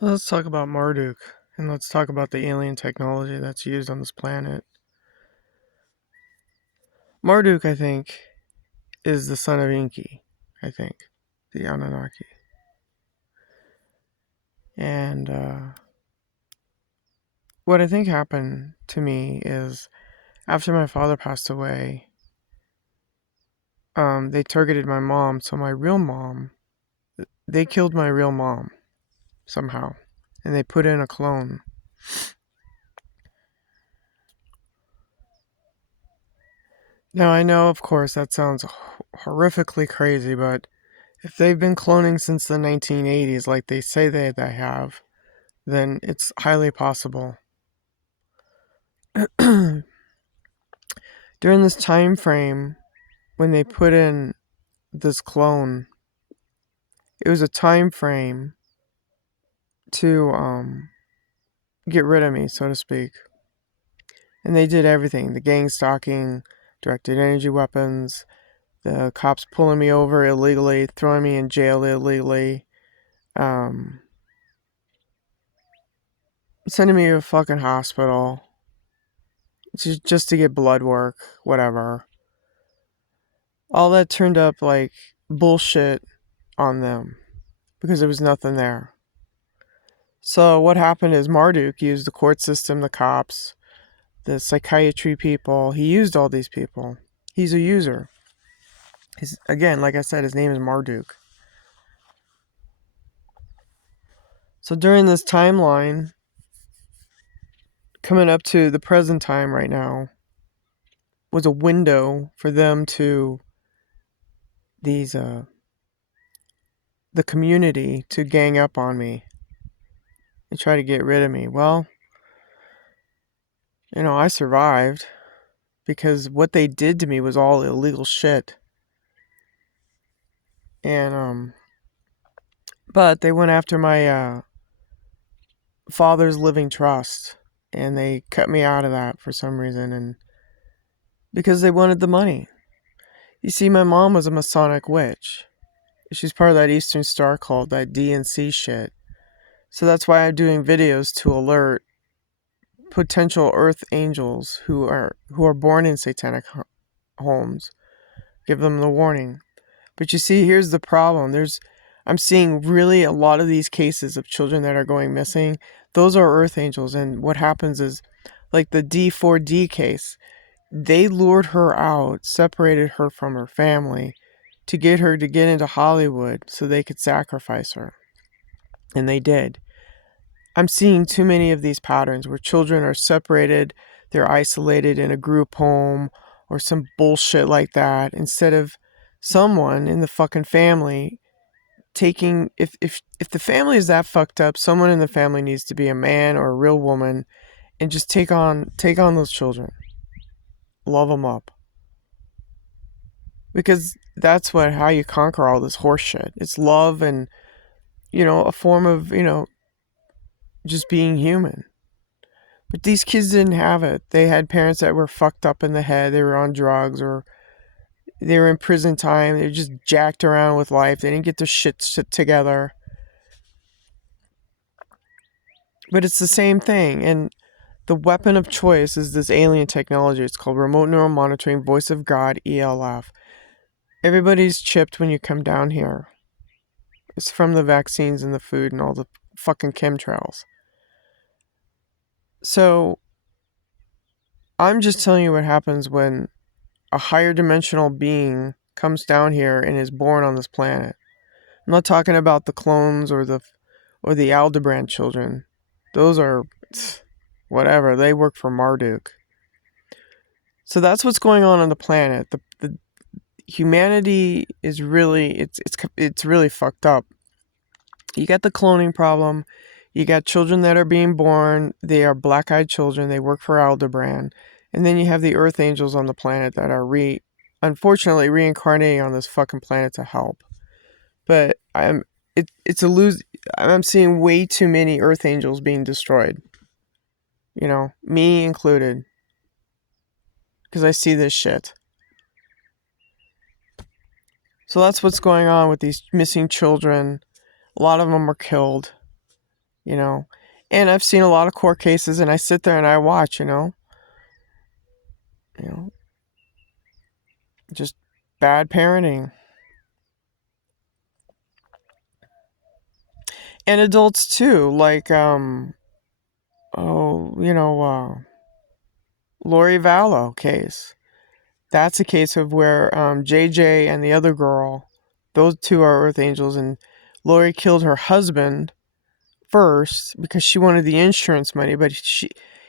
Let's talk about Marduk, and let's talk about the alien technology that's used on this planet. Marduk, I think, is the son of Enki, I think, the Anunnaki. And what I think happened to me is after my father passed away, they targeted my mom, so my real mom, they killed my real mom somehow, and they put in a clone. Now, I know, of course, that sounds horrifically crazy, but if they've been cloning since the 1980s, like they say they have, then it's highly possible. During this time frame, when they put in this clone, it was a time frame to get rid of me, so to speak. And they did everything: the gang stalking, directed energy weapons, the cops pulling me over illegally, throwing me in jail illegally, sending me to a fucking hospital just to get blood work, whatever. All that turned up like bullshit on them because there was nothing there. So what happened is Marduk used the court system, the cops, the psychiatry people. He used all these people. He's a user. Again, like I said, his name is Marduk. So during this timeline, coming up to the present time right now, was a window for them to the community to gang up on me and try to get rid of me. Well, I survived because what they did to me was all illegal shit. And but they went after my father's living trust, and they cut me out of that for some reason, and because they wanted the money. You see, my mom was a Masonic witch. She's part of that Eastern Star cult, that DNC shit. So that's why I'm doing videos to alert potential Earth angels who are born in satanic homes. Give them the warning. But you see, here's the problem. I'm seeing really a lot of these cases of children that are going missing. Those are Earth angels, and what happens is, like the D4D case, they lured her out, separated her from her family to get her to get into Hollywood so they could sacrifice her. And they did. I'm seeing too many of these patterns where children are separated, they're isolated in a group home or some bullshit like that, instead of someone in the fucking family taking, if the family is that fucked up, someone in the family needs to be a man or a real woman and just take on those children. Love them up. Because that's how you conquer all this horse shit. It's love and, a form of, just being human. But these kids didn't have it. They had parents that were fucked up in the head. They were on drugs, or they were in prison time. They were just jacked around with life. They didn't get their shit together. But it's the same thing. And the weapon of choice is this alien technology. It's called Remote Neural Monitoring Voice of God, ELF. Everybody's chipped when you come down here. It's from the vaccines and the food and all the fucking chemtrails. So I'm just telling you what happens when a higher dimensional being comes down here and is born on this planet. I'm not talking about the clones or the Aldebaran children. Those are whatever. They work for Marduk. So that's what's going on the planet. The humanity is really it's really fucked up. You got the cloning problem. You got children that are being born. They are black-eyed children. They work for Aldebaran. And then you have the Earth angels on the planet that are unfortunately reincarnating on this fucking planet to help. But I'm seeing way too many Earth angels being destroyed. Me included. Because I see this shit. So that's what's going on with these missing children. A lot of them are killed. you know. And I've seen a lot of court cases, and I sit there and I watch, you know, just bad parenting. And adults too, like Lori Vallow case. That's a case of where JJ and the other girl, those two are Earth Angels, and Lori killed her husband first because she wanted the insurance money, but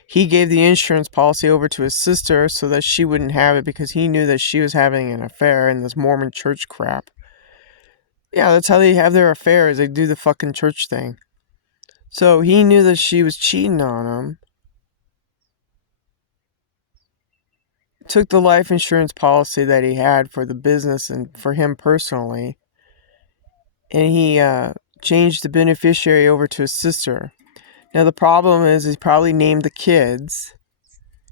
he gave the insurance policy over to his sister so that she wouldn't have it because he knew that she was having an affair in this Mormon church crap. Yeah, that's how they have their affairs. They do the fucking church thing. So he knew that she was cheating on him. Took the life insurance policy that he had for the business and for him personally, and he changed the beneficiary over to his sister. Now the problem is he probably named the kids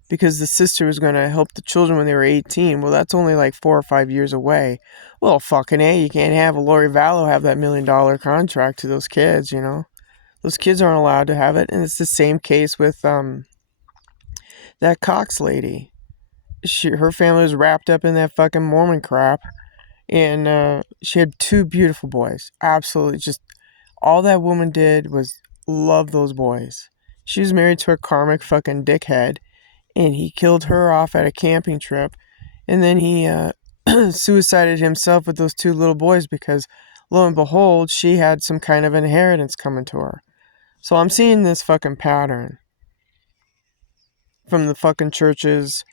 because the sister was going to help the children when they were 18. Well, that's only like 4 or 5 years away. Well, fucking A, you can't have a Lori Vallow have that $1 million contract to those kids, Those kids aren't allowed to have it. And it's the same case with that Cox lady. Her family was wrapped up in that fucking Mormon crap. And she had 2 beautiful boys. Absolutely. Just all that woman did was love those boys. She was married to a karmic fucking dickhead. And he killed her off at a camping trip. And then he suicided himself with those 2 little boys because, lo and behold, she had some kind of inheritance coming to her. So I'm seeing this fucking pattern from the fucking churches.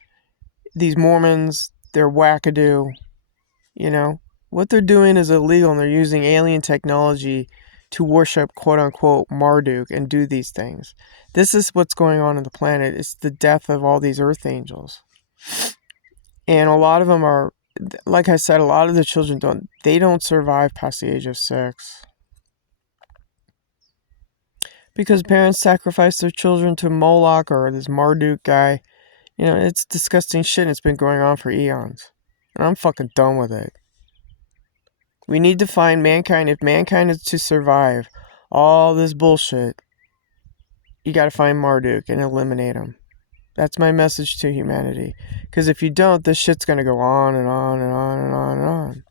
These Mormons, they're wackadoo. What they're doing is illegal, and they're using alien technology to worship quote-unquote Marduk and do these things. This is what's going on the planet. It's the death of all these Earth Angels. And a lot of them are, like I said, a lot of the children don't survive past the age of 6. Because parents sacrifice their children to Moloch or this Marduk guy. It's disgusting shit, and it's been going on for eons. And I'm fucking done with it. We need to find mankind. If mankind is to survive all this bullshit, you gotta find Marduk and eliminate him. That's my message to humanity. Because if you don't, this shit's gonna go on and on and on and on and on.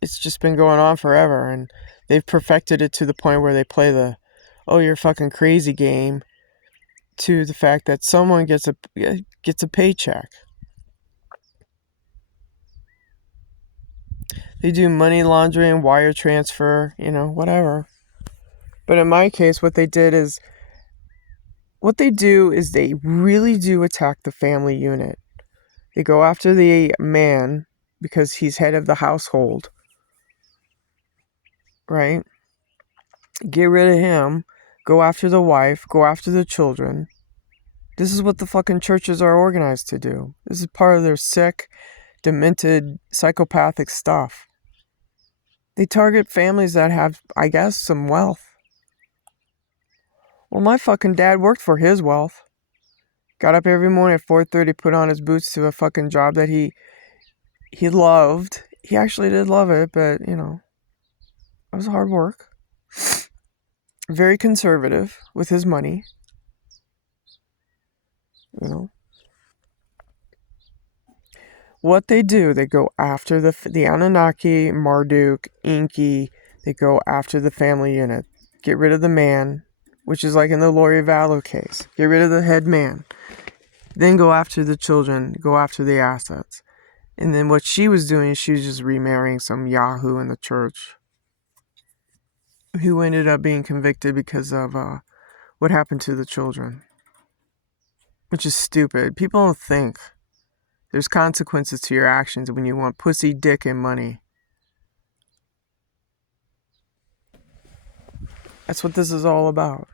It's just been going on forever, and they've perfected it to the point where they play the, oh, you're fucking crazy game, to the fact that someone gets a paycheck. They do money laundering, wire transfer, whatever. But in my case, what they do is they really do attack the family unit. They go after the man because he's head of the household, right? Get rid of him, go after the wife, go after the children. This is what the fucking churches are organized to do. This is part of their sick, demented, psychopathic stuff. They target families that have, I guess, some wealth. Well, my fucking dad worked for his wealth. Got up every morning at 4:30, put on his boots to a fucking job that he loved. He actually did love it, but, it was hard work. Very conservative with his money. What they do, they go after the Anunnaki, Marduk, Inky. They go after the family unit. Get rid of the man, which is like in the Lori Vallow case. Get rid of the head man. Then go after the children, go after the assets. And then what she was doing, she was just remarrying some yahoo in the church who ended up being convicted because of what happened to the children. Which is stupid. People don't think. There's consequences to your actions when you want pussy, dick, and money. That's what this is all about.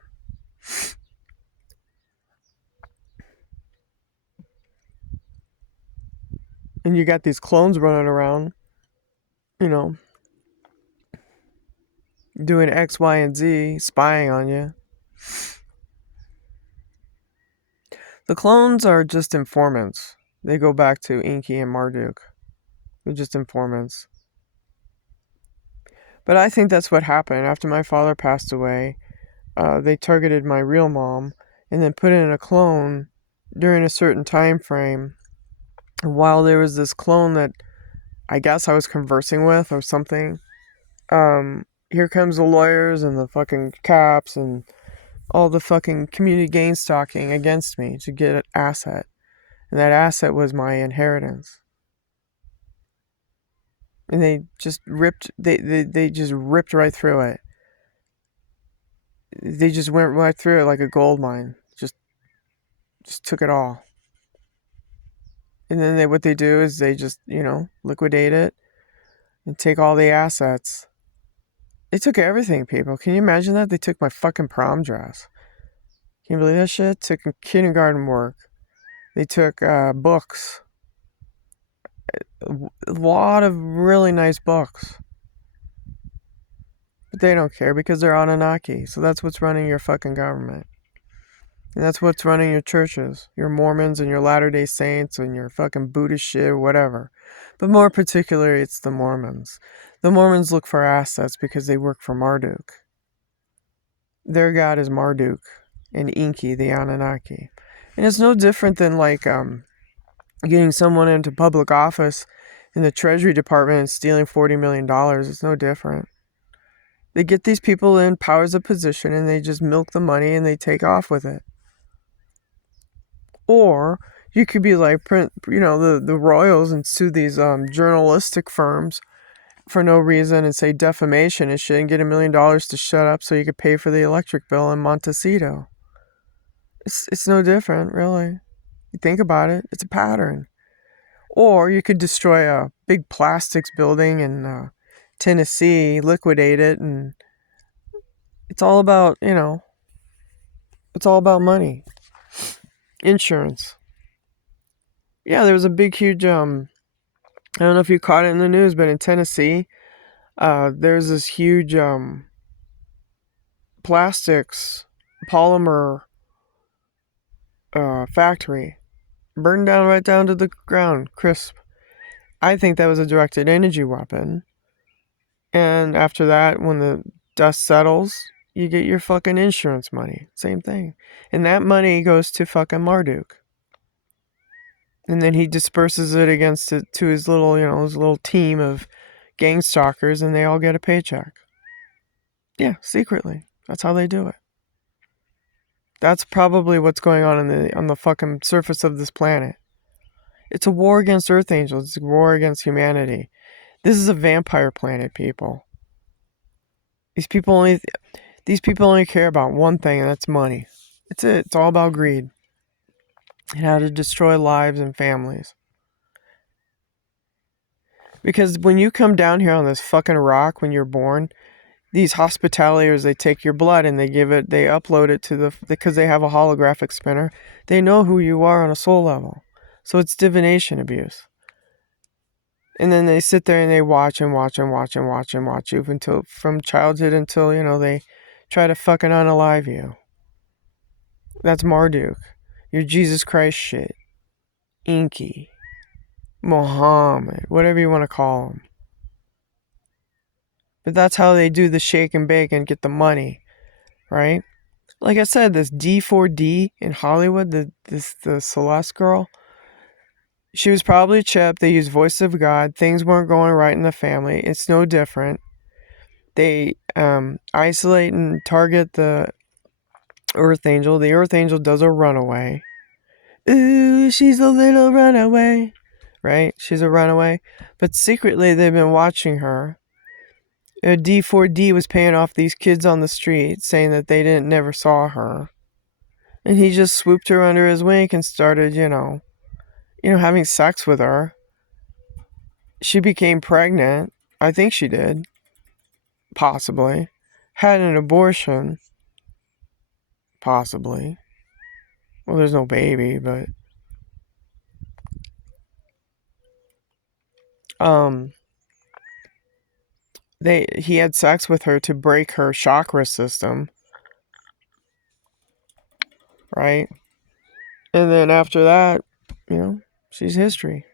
And you got these clones running around, doing X, Y, and Z, spying on you. The clones are just informants. They go back to Inky and Marduk. They're just informants. But I think that's what happened after my father passed away. they targeted my real mom and then put in a clone during a certain time frame. And while there was this clone that I guess I was conversing with or something, here comes the lawyers and the fucking cops and all the fucking community gain stalking against me to get an asset. And that asset was my inheritance. And they just ripped they just ripped right through it. They just went right through it like a gold mine. Just took it all. And then what they do is they just, liquidate it and take all the assets. They took everything, people. Can you imagine that? They took my fucking prom dress. Can you believe that shit? Took kindergarten work. They took books. A lot of really nice books. But they don't care because they're Anunnaki. So that's what's running your fucking government. And that's what's running your churches. Your Mormons and your Latter-day Saints and your fucking Buddhist shit or whatever. But more particularly, it's the Mormons. The Mormons look for assets because they work for Marduk. Their god is Marduk and Enki, the Anunnaki. And it's no different than like getting someone into public office in the Treasury Department and stealing $40 million. It's no different. They get these people in powers of position and they just milk the money and they take off with it. Or you could be like, the royals and sue these journalistic firms for no reason and say defamation and shit and get $1 million to shut up so you could pay for the electric bill in Montecito. It's no different, really. You think about it, it's a pattern. Or you could destroy a big plastics building in Tennessee, liquidate it, and it's all about, it's all about money. Insurance. Yeah, there was a big, huge, I don't know if you caught it in the news, but in Tennessee, there's this huge plastics, polymer factory. Burned down right down to the ground, crisp. I think that was a directed energy weapon. And after that, when the dust settles, you get your fucking insurance money. Same thing. And that money goes to fucking Marduk. And then he disperses it to his little team of gang stalkers, and they all get a paycheck. Yeah, secretly. That's how they do it. That's probably what's going on the fucking surface of this planet. It's a war against Earth Angels. It's a war against humanity. This is a vampire planet, people. These people only care about one thing, and that's money. It's it. It's all about greed and how to destroy lives and families. Because when you come down here on this fucking rock when you're born, these hospitaliers, they take your blood and they upload it because they have a holographic spinner. They know who you are on a soul level. So it's divination abuse. And then they sit there and they watch and watch and watch and watch and watch you from childhood until, they try to fucking unalive you. That's Marduk. Your Jesus Christ shit. Enki. Muhammad. Whatever you want to call him. But that's how they do the shake and bake and get the money, right? Like I said, this D4D in Hollywood, the Celeste girl, she was probably chipped. They used voice of God. Things weren't going right in the family. It's no different. They isolate and target the Earth Angel. The Earth Angel does a runaway. Ooh, she's a little runaway, right? She's a runaway. But secretly, they've been watching her. D4D was paying off these kids on the street, saying that they never saw her. And he just swooped her under his wing and started, having sex with her. She became pregnant. I think she did. Possibly. Had an abortion. Possibly. Well, there's no baby, but... He had sex with her to break her chakra system. Right? And then after that, she's history.